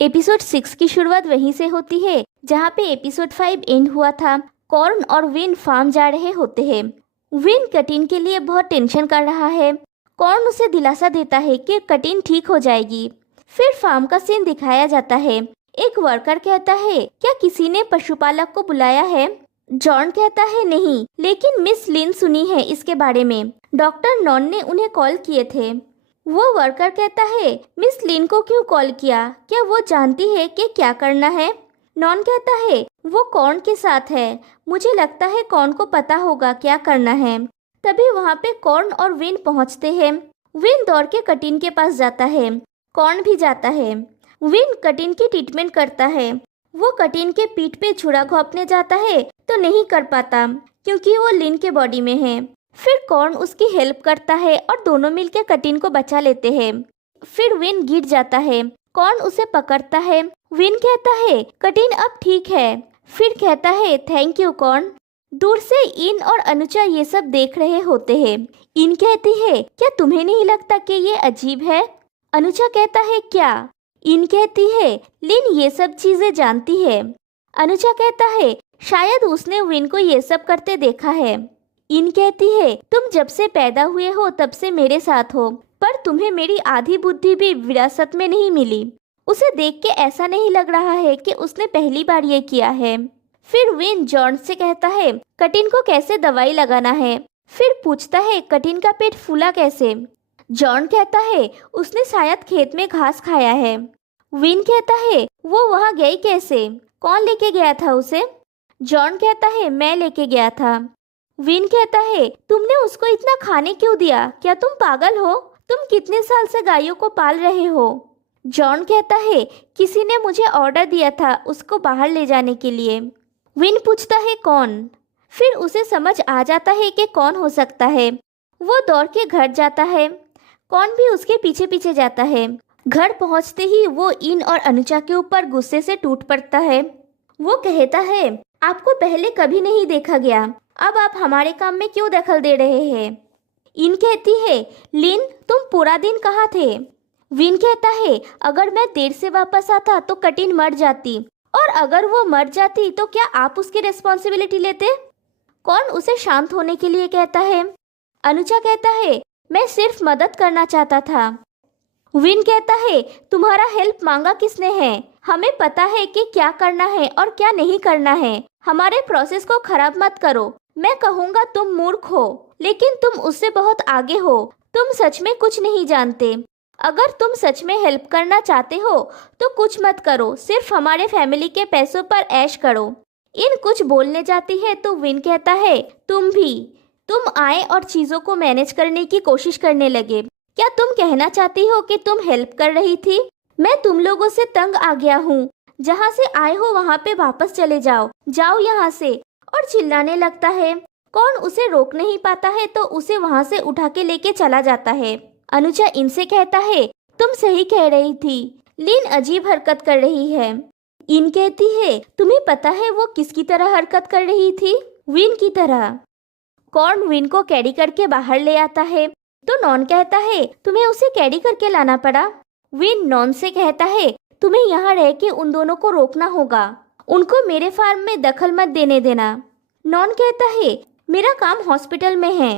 Episode 6 की शुरुआत वहीं से होती है जहाँ पे एपिसोड 5 एंड हुआ था। कॉर्न और विन फार्म जा रहे होते हैं। विन कटिन के लिए बहुत टेंशन कर रहा है। कॉर्न उसे दिलासा देता है कि कटिन ठीक हो जाएगी। फिर फार्म का सीन दिखाया जाता है। एक वर्कर कहता है, क्या किसी ने पशुपालक को बुलाया है? जॉन कहता है नहीं, लेकिन मिस लिन सुनी है इसके बारे में। डॉक्टर नॉन ने उन्हें कॉल किए थे। वो वर्कर कहता है, मिस लिन को क्यों कॉल किया? क्या वो जानती है कि क्या करना है? नॉन कहता है, वो कॉर्न के साथ है। मुझे लगता है कॉर्न को पता होगा क्या करना है। तभी वहाँ पे कॉर्न और विन पहुँचते हैं। विन दौड़ के कटिन के पास जाता है। कॉर्न भी जाता है। विन कटिन की ट्रीटमेंट करता है। वो कटिन के पीठ पे छुरा घोंपने जाता है तो नहीं कर पाता क्योंकि वो लिन के बॉडी में है। फिर कॉर्न उसकी हेल्प करता है और दोनों मिलकर कटिन को बचा लेते हैं। फिर विन गिर जाता है। कॉर्न उसे पकड़ता है। विन कहता है, कटिन अब ठीक है। फिर कहता है, थैंक यू कॉर्न। दूर से इन और अनुजा ये सब देख रहे होते हैं। इन कहती है, क्या तुम्हें नहीं लगता कि ये अजीब है? अनुजा कहता है, क्या? इन कहती है, लिन ये सब चीजें जानती है। अनुजा कहता है, शायद उसने विन को ये सब करते देखा है। इन कहती है, तुम जब से पैदा हुए हो तब से मेरे साथ हो, पर तुम्हें मेरी आधी बुद्धि भी विरासत में नहीं मिली। उसे देख के ऐसा नहीं लग रहा है कि उसने पहली बार ये किया है। फिर विन जॉन से कहता है, कटिन को कैसे दवाई लगाना है। फिर पूछता है, कटिन का पेट फूला कैसे? जॉन कहता है, उसने शायद खेत में घास खाया है। विन कहता है, वो वहाँ गई कैसे? कौन लेके गया था उसे? जॉन कहता है, मैं लेके गया था। विन कहता है, तुमने उसको इतना खाने क्यों दिया? क्या तुम पागल हो? तुम कितने साल से गायों को पाल रहे हो? जॉन कहता है, किसी ने मुझे ऑर्डर दिया था उसको बाहर ले जाने के लिए। विन पूछता है, कौन? फिर उसे समझ आ जाता है कि कौन हो सकता है। वो दौड़ के घर जाता है। कौन भी उसके पीछे पीछे जाता है। घर पहुंचते ही वो इन और अनुजा के ऊपर गुस्से से टूट पड़ता है। वो कहता है, आपको पहले कभी नहीं देखा गया, अब आप हमारे काम में क्यों दखल दे रहे हैं? इन कहती है, लिन तुम पूरा दिन कहाँ थे? विन कहता है, अगर मैं देर से वापस आता तो कटिन मर जाती, और अगर वो मर जाती तो क्या आप उसकी रिस्पॉन्सिबिलिटी लेते? कौन उसे शांत होने के लिए कहता है। अनुजा कहता है, मैं सिर्फ मदद करना चाहता था। विन कहता है, तुम्हारा हेल्प मांगा किसने है? हमें पता है कि क्या करना है और क्या नहीं करना है। हमारे प्रोसेस को खराब मत करो। मैं कहूँगा तुम मूर्ख हो, लेकिन तुम उससे बहुत आगे हो। तुम सच में कुछ नहीं जानते। अगर तुम सच में हेल्प करना चाहते हो तो कुछ मत करो, सिर्फ हमारे फैमिली के पैसों पर ऐश करो। इन कुछ बोलने जाती है तो विन कहता है, तुम आए और चीज़ों को मैनेज करने की कोशिश करने लगे। क्या तुम कहना चाहती हो कि तुम हेल्प कर रही थी? मैं तुम लोगों से तंग आ गया हूँ। जहाँ से आए हो वहाँ पे वापस चले जाओ, जाओ यहाँ से। और चिल्लाने लगता है। कौन उसे रोक नहीं पाता है तो उसे वहाँ से उठा के लेके चला जाता है। अनुजा इनसे कहता है, तुम सही कह रही थी, लिन अजीब हरकत कर रही है। इन कहती है, तुम्हें पता है वो किसकी तरह हरकत कर रही थी? विन की तरह। कॉर्न विन को कैरी करके बाहर ले आता है तो नॉन कहता है, तुम्हें उसे कैरी करके लाना पड़ा? विन नॉन से कहता है, तुम्हें यहाँ रह के उन दोनों को रोकना होगा। उनको मेरे फार्म में दखल मत देने देना। नॉन कहता है, मेरा काम हॉस्पिटल में है।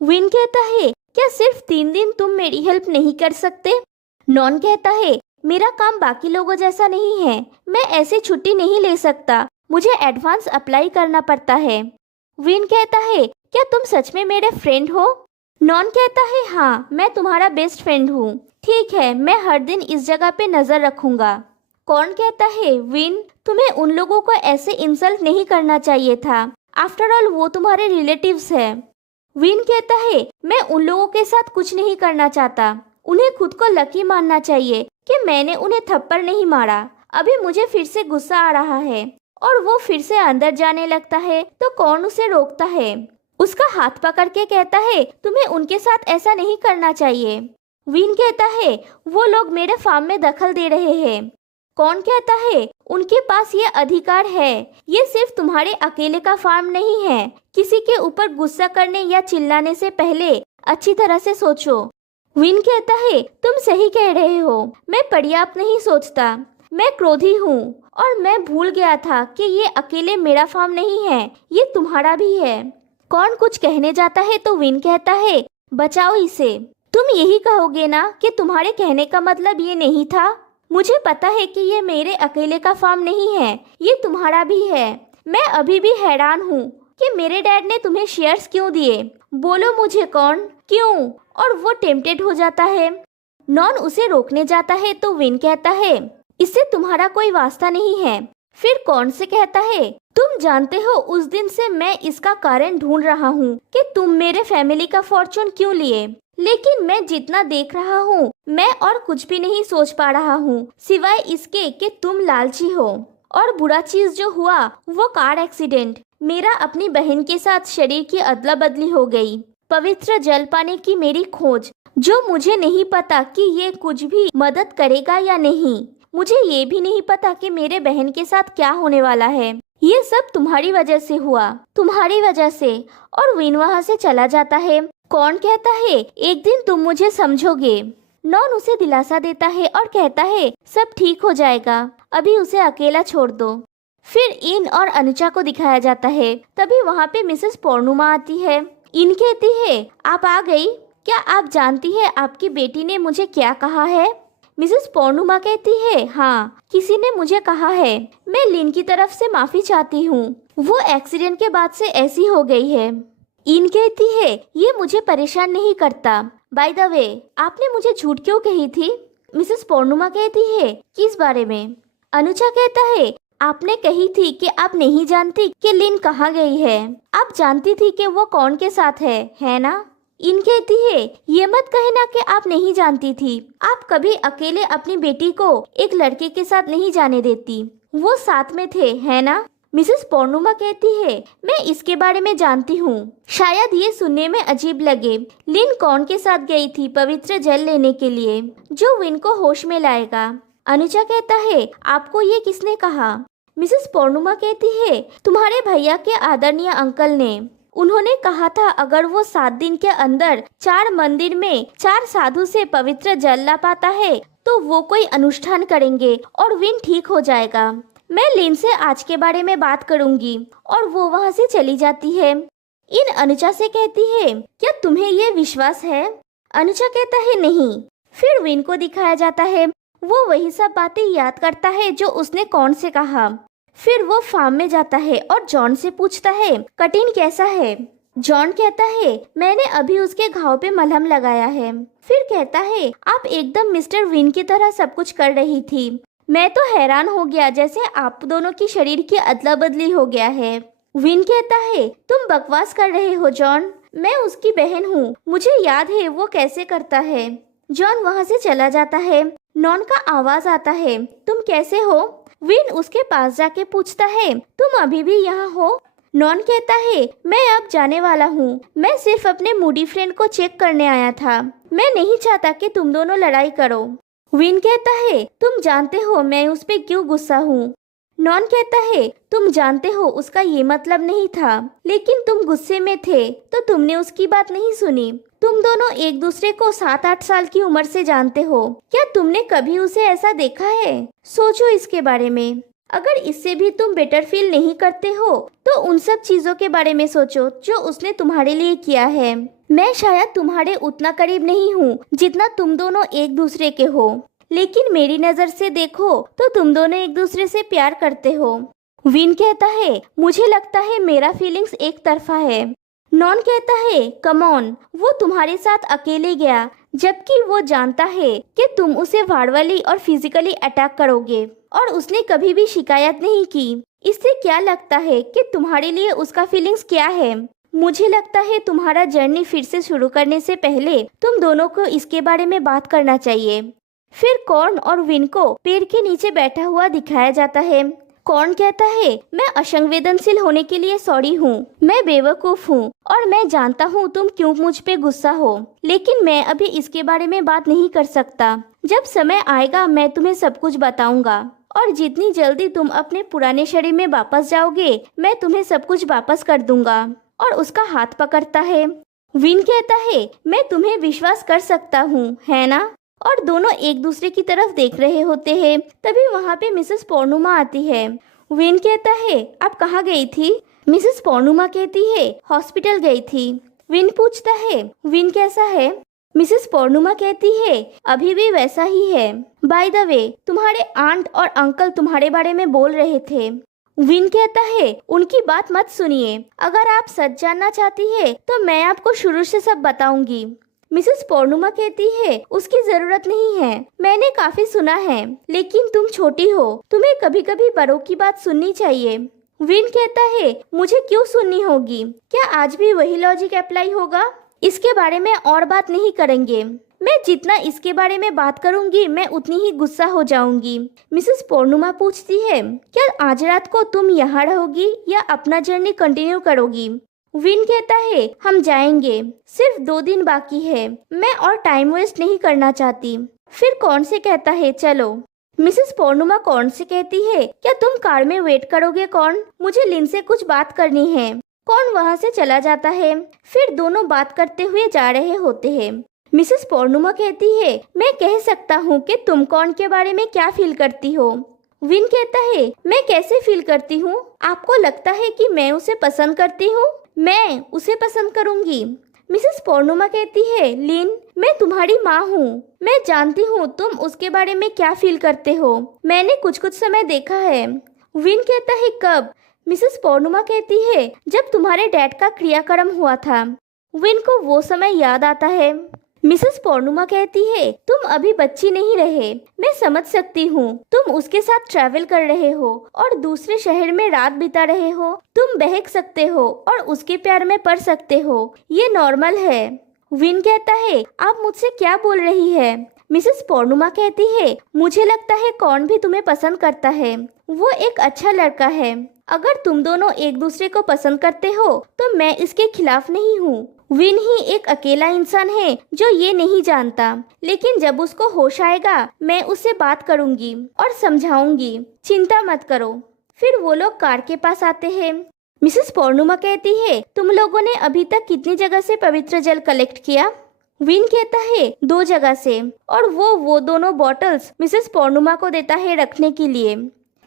विन कहता है, क्या सिर्फ 3 दिन तुम मेरी हेल्प नहीं कर सकते? नॉन कहता है, मेरा काम बाकी लोगों जैसा नहीं है। मैं ऐसे छुट्टी नहीं ले सकता, मुझे एडवांस अप्लाई करना पड़ता है। विन कहता है, क्या तुम सच में मेरे फ्रेंड हो? नॉन कहता है, हाँ, मैं तुम्हारा बेस्ट फ्रेंड हूँ। ठीक है, मैं हर दिन इस जगह पे नजर रखूंगा। कॉर्न कहता है, विन तुम्हें उन लोगों को ऐसे इंसल्ट नहीं करना चाहिए था। आफ्टर ऑल वो तुम्हारे रिलेटिव्स है। विन कहता है, मैं उन लोगों के साथ कुछ नहीं करना चाहता। उन्हें खुद को लकी मानना चाहिए कि मैंने उन्हें थप्पड़ नहीं मारा। अभी मुझे फिर से गुस्सा आ रहा है। और वो फिर से अंदर जाने लगता है तो कॉर्न उसे रोकता है। उसका हाथ पकड़ के कहता है, तुम्हें उनके साथ ऐसा नहीं करना चाहिए। विन कहता है, वो लोग मेरे फार्म में दखल दे रहे हैं। कॉर्न कहता है, उनके पास ये अधिकार है। ये सिर्फ तुम्हारे अकेले का फार्म नहीं है। किसी के ऊपर गुस्सा करने या चिल्लाने से पहले अच्छी तरह से सोचो। विन कहता है, तुम सही कह रहे हो, मैं पर्याप्त नहीं सोचता। मैं क्रोधी हूँ और मैं भूल गया था कि ये अकेले मेरा फार्म नहीं है, ये तुम्हारा भी है। कॉर्न कुछ कहने जाता है तो विन कहता है, बचाओ इसे। तुम यही कहोगे ना कि तुम्हारे कहने का मतलब ये नहीं था? मुझे पता है कि ये मेरे अकेले का फार्म नहीं है, ये तुम्हारा भी है। मैं अभी भी हैरान हूँ कि मेरे डैड ने तुम्हें शेयर्स क्यों दिए। बोलो मुझे कॉर्न, क्यों? और वो टेम्पटेड हो जाता है। नॉन उसे रोकने जाता है तो विन कहता है, इससे तुम्हारा कोई वास्ता नहीं है। फिर कॉर्न से कहता है, तुम जानते हो उस दिन से मैं इसका कारण ढूंढ रहा हूँ कि तुम मेरे फैमिली का फॉर्चून क्यों लिए, लेकिन मैं जितना देख रहा हूँ मैं और कुछ भी नहीं सोच पा रहा हूँ सिवाय इसके कि तुम लालची हो। और बुरा चीज जो हुआ वो कार एक्सीडेंट। मेरा अपनी बहन के साथ शरीर की अदला बदली हो गई। पवित्र जल पाने की मेरी खोज, जो मुझे नहीं पता कि ये कुछ भी मदद करेगा या नहीं। मुझे ये भी नहीं पता कि मेरे बहन के साथ क्या होने वाला है। ये सब तुम्हारी वजह से हुआ, तुम्हारी वजह से। और विन वहाँ से चला जाता है। कॉर्न कहता है, एक दिन तुम मुझे समझोगे। नॉन उसे दिलासा देता है और कहता है, सब ठीक हो जाएगा, अभी उसे अकेला छोड़ दो। फिर इन और अनुजा को दिखाया जाता है। तभी वहाँ पे मिसेस पौर्णुमा आती है। इन कहती है, आप आ गई? क्या आप जानती है आपकी बेटी ने मुझे क्या कहा है? मिसेस पौर्णुमा कहती है, हाँ, किसी ने मुझे कहा है। मैं लिन की तरफ से माफी चाहती हूँ, वो एक्सीडेंट के बाद से ऐसी हो गई है। इन कहती है, ये मुझे परेशान नहीं करता। बाय द वे, आपने मुझे झूठ क्यों कही थी? मिसेस पौर्णुमा कहती है, किस बारे में? अनुजा कहता है, आपने कही थी कि आप नहीं जानती कि लिन कहाँ गई है। आप जानती थी कि वो कौन के साथ है ना? इन कहती है, ये मत कहना कि आप नहीं जानती थी। आप कभी अकेले अपनी बेटी को एक लड़के के साथ नहीं जाने देती। वो साथ में थे, है ना? मिसेस पौर्णुमा कहती है, मैं इसके बारे में जानती हूँ। शायद ये सुनने में अजीब लगे। लिन कौन के साथ गई थी पवित्र जल लेने के लिए, जो विन को होश में लाएगा। अनुजा कहता है, आपको ये किसने कहा? मिसेस पौर्णुमा कहती है, तुम्हारे भैया के आदरणीय अंकल ने। उन्होंने कहा था अगर वो 7 दिन के अंदर 4 मंदिर में 4 साधु से पवित्र जल ला पाता है तो वो कोई अनुष्ठान करेंगे और विन ठीक हो जाएगा। मैं लिन से आज के बारे में बात करूंगी। और वो वहाँ से चली जाती है। इन अनुजा से कहती है, क्या तुम्हें ये विश्वास है? अनुजा कहता है, नहीं। फिर विन को दिखाया जाता है। वो वही सब बातें याद करता है जो उसने कौन से कहा। फिर वो फार्म में जाता है और जॉन से पूछता है, कटिन कैसा है? जॉन कहता है, मैंने अभी उसके घाव पे मलहम लगाया है। फिर कहता है, आप एकदम मिस्टर विन की तरह सब कुछ कर रही थी। मैं तो हैरान हो गया, जैसे आप दोनों की शरीर की अदला बदली हो गया है। विन कहता है, तुम बकवास कर रहे हो जॉन, मैं उसकी बहन हूँ, मुझे याद है वो कैसे करता है। जॉन वहाँ से चला जाता है। नॉन का आवाज आता है, तुम कैसे हो? विन उसके पास जाके पूछता है, तुम अभी भी यहाँ हो? नॉन कहता है, मैं अब जाने वाला हूँ। मैं सिर्फ अपने मूडी फ्रेंड को चेक करने आया था। मैं नहीं चाहता कि तुम दोनों लड़ाई करो। विन कहता है, तुम जानते हो मैं उस पे क्यों गुस्सा हूँ। नॉन कहता है, तुम जानते हो उसका ये मतलब नहीं था, लेकिन तुम गुस्से में थे तो तुमने उसकी बात नहीं सुनी। तुम दोनों एक दूसरे को 7-8 साल की उम्र से जानते हो। क्या तुमने कभी उसे ऐसा देखा है? सोचो इसके बारे में। अगर इससे भी तुम बेटर फील नहीं करते हो तो उन सब चीजों के बारे में सोचो जो उसने तुम्हारे लिए किया है। मैं शायद तुम्हारे उतना करीब नहीं हूँ जितना तुम दोनों एक दूसरे के हो, लेकिन मेरी नजर से देखो तो तुम दोनों एक दूसरे से प्यार करते हो। विन कहता है, मुझे लगता है मेरा फीलिंग्स एक तरफा है। नॉन कहता है, कम ऑन, वो तुम्हारे साथ अकेले गया जबकि वो जानता है कि तुम उसे वर्बली और फिजिकली अटैक करोगे और उसने कभी भी शिकायत नहीं की। इससे क्या लगता है कि तुम्हारे लिए उसका फीलिंग्स क्या है? मुझे लगता है तुम्हारा जर्नी फिर से शुरू करने से पहले तुम दोनों को इसके बारे में बात करना चाहिए। फिर कॉर्न और विन को पेड़ के नीचे बैठा हुआ दिखाया जाता है। कॉर्न कहता है, मैं असंवेदनशील होने के लिए सॉरी हूँ। मैं बेवकूफ हूँ और मैं जानता हूँ तुम क्यों मुझ पे गुस्सा हो, लेकिन मैं अभी इसके बारे में बात नहीं कर सकता। जब समय आएगा मैं तुम्हें सब कुछ बताऊंगा और जितनी जल्दी तुम अपने पुराने शरीर में वापस जाओगे मैं तुम्हें सब कुछ वापस कर दूंगा। और उसका हाथ पकड़ता है। विन कहता है, मैं तुम्हें विश्वास कर सकता हूँ, है ना? और दोनों एक दूसरे की तरफ देख रहे होते हैं। तभी वहाँ पे मिसेस पौर्णुमा आती है। विन कहता है, आप कहाँ गई थी? मिसेस पौर्णुमा कहती है, हॉस्पिटल गई थी। विन पूछता है, विन कैसा है? मिसेस पौर्णुमा कहती है, अभी भी वैसा ही है। बाय द वे, तुम्हारे आंट और अंकल तुम्हारे बारे में बोल रहे थे। विन कहता है, उनकी बात मत सुनिए। अगर आप सच जानना चाहती है तो मैं आपको शुरू से सब बताऊंगी। मिसेस पौर्णुमा कहती है, उसकी जरूरत नहीं है, मैंने काफी सुना है, लेकिन तुम छोटी हो, तुम्हें कभी कभी बड़ों की बात सुननी चाहिए। विन कहता है, मुझे क्यों सुननी होगी? क्या आज भी वही लॉजिक अप्लाई होगा? इसके बारे में और बात नहीं करेंगे। मैं जितना इसके बारे में बात करूंगी मैं उतनी ही गुस्सा हो जाऊंगी। मिसेस पौर्णुमा पूछती है, क्या आज रात को तुम यहाँ रहोगी या अपना जर्नी कंटिन्यू करोगी? विन कहता है, हम जाएंगे, सिर्फ 2 दिन बाकी है, मैं और टाइम वेस्ट नहीं करना चाहती। फिर कौन से कहता है, चलो। मिसेस पौर्णुमा कौन से कहती है, क्या तुम कार में वेट करोगे? कौन, मुझे लिन से कुछ बात करनी है। कौन वहाँ से चला जाता है। फिर दोनों बात करते हुए जा रहे होते हैं। मिसेस पौर्णुमा कहती है, मैं कह सकता हूँ कि तुम कौन के बारे में क्या फील करती हो। विन कहता है, मैं कैसे फील करती हूँ? आपको लगता है कि मैं उसे पसंद करती हूँ? मैं उसे पसंद करूँगी। मिसेस पौर्णुमा कहती है, लिन, मैं तुम्हारी माँ हूँ, मैं जानती हूँ तुम उसके बारे में क्या फील करते हो। मैंने कुछ समय देखा है। विन कहता है, कब? मिसेस पौर्णुमा कहती है, जब तुम्हारे डैड का क्रियाक्रम हुआ था। विन को वो समय याद आता है। मिसेस पौर्णुमा कहती है, तुम अभी बच्ची नहीं रहे, मैं समझ सकती हूँ। तुम उसके साथ ट्रैवल कर रहे हो और दूसरे शहर में रात बिता रहे हो। तुम बहक सकते हो और उसके प्यार में पड़ सकते हो, ये नॉर्मल है। विन कहता है, आप मुझसे क्या बोल रही है? मिसेस पौर्णुमा कहती है, मुझे लगता है कौन भी तुम्हें पसंद करता है, वो एक अच्छा लड़का है। अगर तुम दोनों एक दूसरे को पसंद करते हो तो मैं इसके खिलाफ नहीं हूँ। विन ही एक अकेला इंसान है जो ये नहीं जानता, लेकिन जब उसको होश आएगा मैं उससे बात करूंगी और समझाऊंगी, चिंता मत करो। फिर वो लोग कार के पास आते हैं। मिसेस पौर्णुमा कहती है, तुम लोगों ने अभी तक कितनी जगह से पवित्र जल कलेक्ट किया? विन कहता है, 2 जगह से, और वो दोनों बॉटल्स मिसेस पौर्णुमा को देता है रखने के लिए।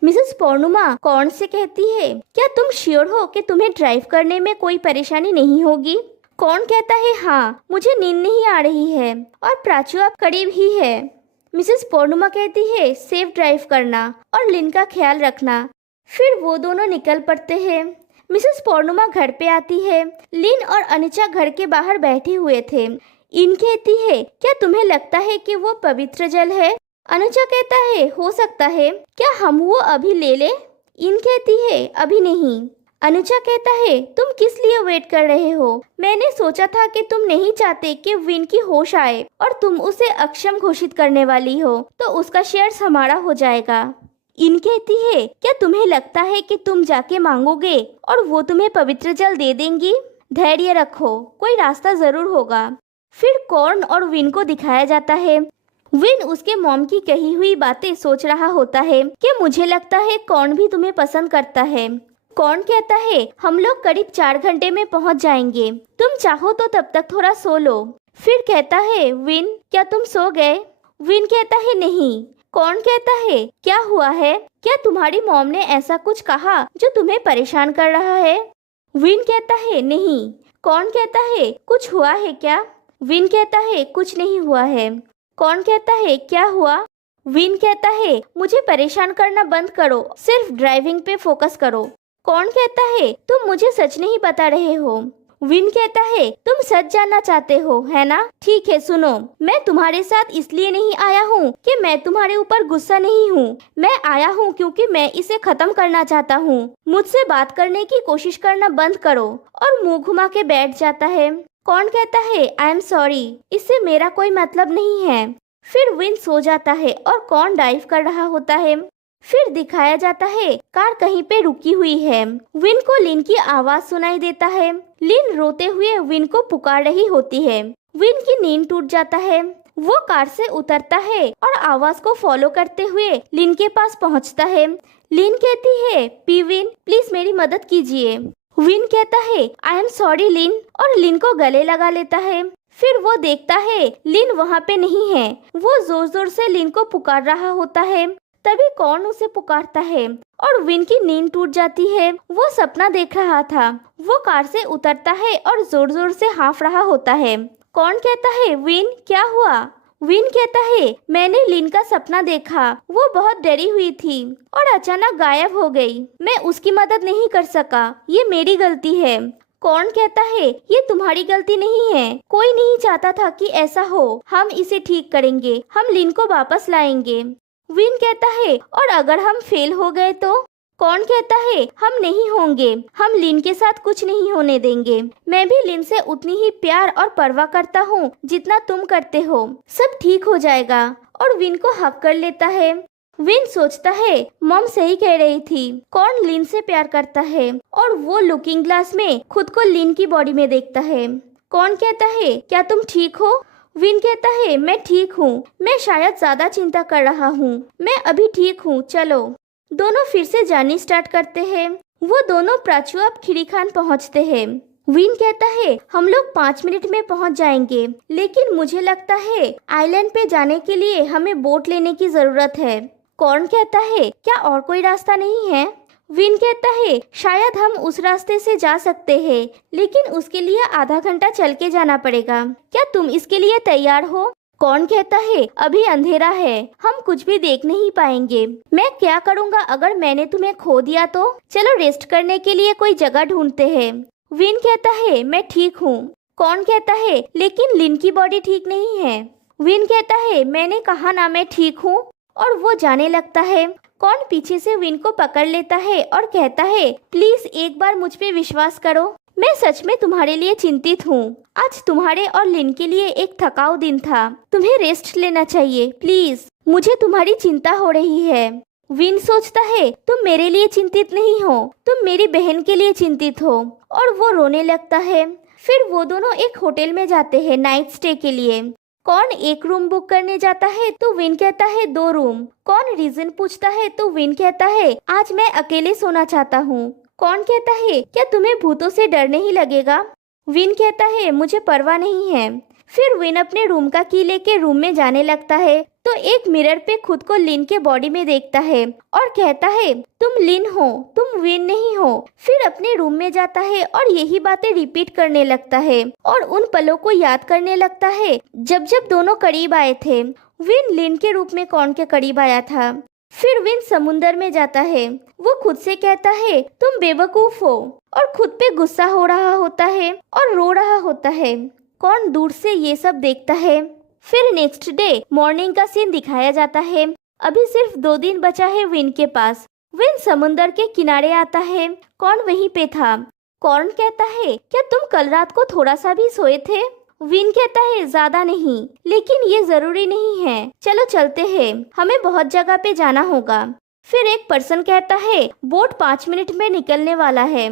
मिसेस पौर्णुमा कौन से कहती है, क्या तुम श्योर हो कि तुम्हें ड्राइव करने में कोई परेशानी नहीं होगी? कौन कहता है, हाँ, मुझे नींद नहीं आ रही है और प्राचू आप करीब ही है। मिसेस पौर्णुमा कहती है, सेफ ड्राइव करना और लिन का ख्याल रखना। फिर वो दोनों निकल पड़ते हैं। मिसेस पौर्णुमा घर पे आती है। लिन और अनिचा घर के बाहर बैठे हुए थे। इन कहती है, क्या तुम्हें लगता है कि वो पवित्र जल है? अनुजा कहता है, हो सकता है, क्या हम वो अभी ले ले? इन कहती है, अभी नहीं। अनुजा कहता है, तुम किस लिए वेट कर रहे हो? मैंने सोचा था कि तुम नहीं चाहते कि विन की होश आए और तुम उसे अक्षम घोषित करने वाली हो, तो उसका शेयर्स हमारा हो जाएगा। इन कहती है, क्या तुम्हें लगता है कि तुम जाके मांगोगे और वो तुम्हें पवित्र जल दे देंगी? धैर्य रखो, कोई रास्ता जरूर होगा। फिर कॉर्न और विन को दिखाया जाता है। विन उसके मॉम की कही हुई बातें सोच रहा होता है कि मुझे लगता है कॉर्न भी तुम्हें पसंद करता है। कॉर्न कहता है, हम लोग करीब 4 घंटे में पहुंच जाएंगे, तुम चाहो तो तब तक थोड़ा सो लो। फिर कहता है, विन, क्या तुम सो गए? विन कहता है, नहीं। कॉर्न कहता है, क्या हुआ है? क्या तुम्हारी मॉम ने ऐसा कुछ कहा जो तुम्हें परेशान कर रहा है? विन कहता है, नहीं। कॉर्न कहता है, कुछ हुआ है क्या? विन कहता है, कुछ नहीं हुआ है। कॉर्न कहता है, क्या हुआ? विन कहता है, मुझे परेशान करना बंद करो, सिर्फ ड्राइविंग पे फोकस करो। कॉर्न कहता है, तुम मुझे सच नहीं बता रहे हो। विन कहता है, तुम सच जानना चाहते हो, है ना? ठीक है, सुनो, मैं तुम्हारे साथ इसलिए नहीं आया हूँ कि मैं तुम्हारे ऊपर गुस्सा नहीं हूँ। मैं आया हूँ क्योंकि मैं इसे खत्म करना चाहता हूँ। मुझसे बात करने की कोशिश करना बंद करो। और मुंह घुमा के बैठ जाता है। कॉर्न कहता है, आई एम सॉरी, इससे मेरा कोई मतलब नहीं है। फिर विन सो जाता है और कॉर्न ड्राइव कर रहा होता है। फिर दिखाया जाता है कार कहीं पे रुकी हुई है। विन को लिन की आवाज सुनाई देता है। लिन रोते हुए विन को पुकार रही होती है। विन की नींद टूट जाता है। वो कार से उतरता है और आवाज को फॉलो करते हुए लिन के पास पहुंचता है। लिन कहती है, पी विन, प्लीज मेरी मदद कीजिए। विन कहता है, आई एम सॉरी लिन, और लिन को गले लगा लेता है। फिर वो देखता है लिन वहाँ पे नहीं है। वो जोर जोर से लिन को पुकार रहा होता है। तभी कॉर्न उसे पुकारता है और विन की नींद टूट जाती है। वो सपना देख रहा था। वो कार से उतरता है और जोर जोर से हाँफ रहा होता है। कॉर्न कहता है, विन क्या हुआ? विन कहता है, मैंने लिन का सपना देखा। वो बहुत डरी हुई थी और अचानक गायब हो गई। मैं उसकी मदद नहीं कर सका, ये मेरी गलती है। कॉर्न कहता है, ये तुम्हारी गलती नहीं है। कोई नहीं चाहता था कि ऐसा हो। हम इसे ठीक करेंगे। हम लिन को वापस लाएंगे। विन कहता है, और अगर हम फेल हो गए तो? कॉर्न कहता है, हम नहीं होंगे। हम लिन के साथ कुछ नहीं होने देंगे। मैं भी लिन से उतनी ही प्यार और परवाह करता हूँ जितना तुम करते हो। सब ठीक हो जाएगा। और विन को हक कर लेता है। विन सोचता है, मॉम सही कह रही थी। कॉर्न लिन से प्यार करता है और वो लुकिंग ग्लास में खुद को लिन की बॉडी में देखता है। कॉर्न कहता है, क्या तुम ठीक हो? विन कहता है, मैं ठीक हूँ। मैं शायद ज्यादा चिंता कर रहा हूँ। मैं अभी ठीक हूँ, चलो। दोनों फिर से जर्नी स्टार्ट करते हैं। वो दोनों प्राचुअप खिड़ी खान पहुँचते हैं। विन कहता है, हम लोग 5 मिनट में पहुँच जाएंगे, लेकिन मुझे लगता है आइलैंड पे जाने के लिए हमें बोट लेने की जरूरत है। कॉर्न कहता है, क्या और कोई रास्ता नहीं है? विन कहता है, शायद हम उस रास्ते से जा सकते हैं, लेकिन उसके लिए आधा घंटा चल के जाना पड़ेगा। क्या तुम इसके लिए तैयार हो? कॉर्न कहता है, अभी अंधेरा है, हम कुछ भी देख नहीं पाएंगे। मैं क्या करूँगा अगर मैंने तुम्हें खो दिया तो? चलो रेस्ट करने के लिए कोई जगह ढूंढते हैं। विन कहता है, मैं ठीक हूँ। कॉर्न कहता है, लेकिन लिन की बॉडी ठीक नहीं है। विन कहता है, मैंने कहा ना मैं ठीक हूँ। और वो जाने लगता है। कॉर्न पीछे से विन को पकड़ लेता है और कहता है, प्लीज एक बार मुझ पे विश्वास करो। मैं सच में तुम्हारे लिए चिंतित हूँ। आज तुम्हारे और लिन के लिए एक थकाऊ दिन था। तुम्हें रेस्ट लेना चाहिए, प्लीज। मुझे तुम्हारी चिंता हो रही है। विन सोचता है, तुम मेरे लिए चिंतित नहीं हो, तुम मेरी बहन के लिए चिंतित हो। और वो रोने लगता है। फिर वो दोनों एक होटल में जाते हैं नाइट स्टे के लिए। कॉर्न एक रूम बुक करने जाता है तो विन कहता है 2 रूम। कॉर्न रीजन पूछता है तो विन कहता है, आज मैं अकेले सोना चाहता हूँ। कॉर्न कहता है, क्या तुम्हें भूतों से डर नहीं लगेगा? विन कहता है, मुझे परवाह नहीं है। फिर विन अपने रूम का की लेके रूम में जाने लगता है तो एक मिरर पे खुद को लिन के बॉडी में देखता है और कहता है, तुम लिन हो, तुम विन नहीं हो। फिर अपने रूम में जाता है और यही बातें रिपीट करने लगता है और उन पलों को याद करने लगता है जब जब दोनों करीब आए थे। विन लिन के रूप में कॉर्न के करीब आया था। फिर विन समुंदर में जाता है। वो खुद से कहता है, तुम बेवकूफ हो, और खुद पे गुस्सा हो रहा होता है और रो रहा होता है। कॉर्न दूर से ये सब देखता है। फिर नेक्स्ट डे मॉर्निंग का सीन दिखाया जाता है। अभी सिर्फ 2 दिन बचा है विन के पास। विन समुंदर के किनारे आता है। कॉर्न वहीं पे था। कॉर्न कहता है, क्या तुम कल रात को थोड़ा सा भी सोए थे? विन कहता है, ज्यादा नहीं, लेकिन ये जरूरी नहीं है। चलो चलते हैं, हमें बहुत जगह पे जाना होगा। फिर एक पर्सन कहता है, बोट 5 मिनट में निकलने वाला है।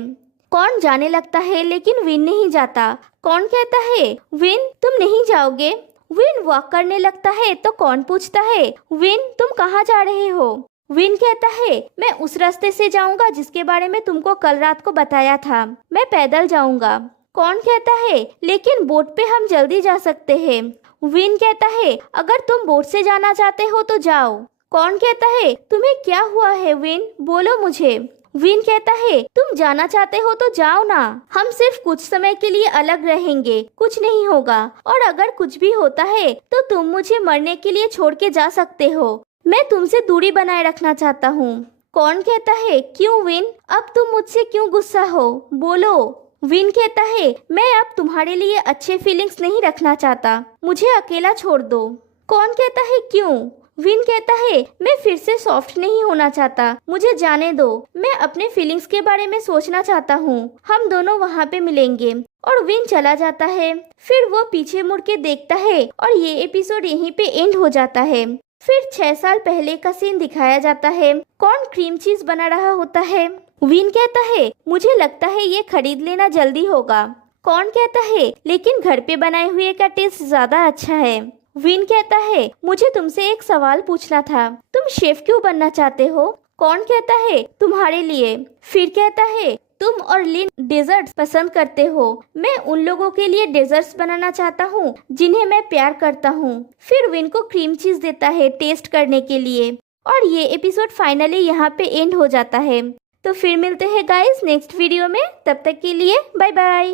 कॉर्न जाने लगता है लेकिन विन नहीं जाता। कॉर्न कहता है, विन तुम नहीं जाओगे? विन वॉक करने लगता है तो कॉर्न पूछता है, विन तुम कहाँ जा रहे हो? विन कहता है, मैं उस रास्ते से जाऊंगा जिसके बारे में तुमको कल रात को बताया था। मैं पैदल जाऊंगा। कॉर्न कहता है, लेकिन बोट पे हम जल्दी जा सकते हैं। विन कहता है, अगर तुम बोट से जाना चाहते हो तो जाओ। कॉर्न कहता है, तुम्हें क्या हुआ है विन, बोलो मुझे। विन कहता है, तुम जाना चाहते हो तो जाओ ना, हम सिर्फ कुछ समय के लिए अलग रहेंगे, कुछ नहीं होगा। और अगर कुछ भी होता है तो तुम मुझे मरने के लिए छोड़ के जा सकते हो। मैं तुमसे दूरी बनाए रखना चाहता हूँ। कॉर्न कहता है, क्यों विन, अब तुम मुझसे क्यों गुस्सा हो, बोलो। विन कहता है, मैं अब तुम्हारे लिए अच्छे फीलिंग्स नहीं रखना चाहता, मुझे अकेला छोड़ दो। कॉर्न कहता है, क्यों? विन कहता है, मैं फिर से सॉफ्ट नहीं होना चाहता, मुझे जाने दो। मैं अपने फीलिंग्स के बारे में सोचना चाहता हूँ। हम दोनों वहाँ पे मिलेंगे। और विन चला जाता है। फिर वो पीछे मुड़ के देखता है और ये एपिसोड यहीं पे एंड हो जाता है। फिर 6 साल पहले का सीन दिखाया जाता है। कॉर्न क्रीम चीज बना रहा होता है। विन कहता है, मुझे लगता है ये खरीद लेना जल्दी होगा। कॉर्न कहता है, लेकिन घर पे बनाए हुए का टेस्ट ज्यादा अच्छा है। विन कहता है, मुझे तुमसे एक सवाल पूछना था, तुम शेफ क्यों बनना चाहते हो? कॉर्न कहता है, तुम्हारे लिए। फिर कहता है, तुम और लिन डेजर्ट्स पसंद करते हो, मैं उन लोगों के लिए डेजर्ट्स बनाना चाहता हूँ जिन्हें मैं प्यार करता हूँ। फिर विन को क्रीम चीज देता है टेस्ट करने के लिए और ये एपिसोड फाइनली यहाँ पे एंड हो जाता है। तो फिर मिलते हैं गाइस नेक्स्ट वीडियो में, तब तक के लिए बाय बाय।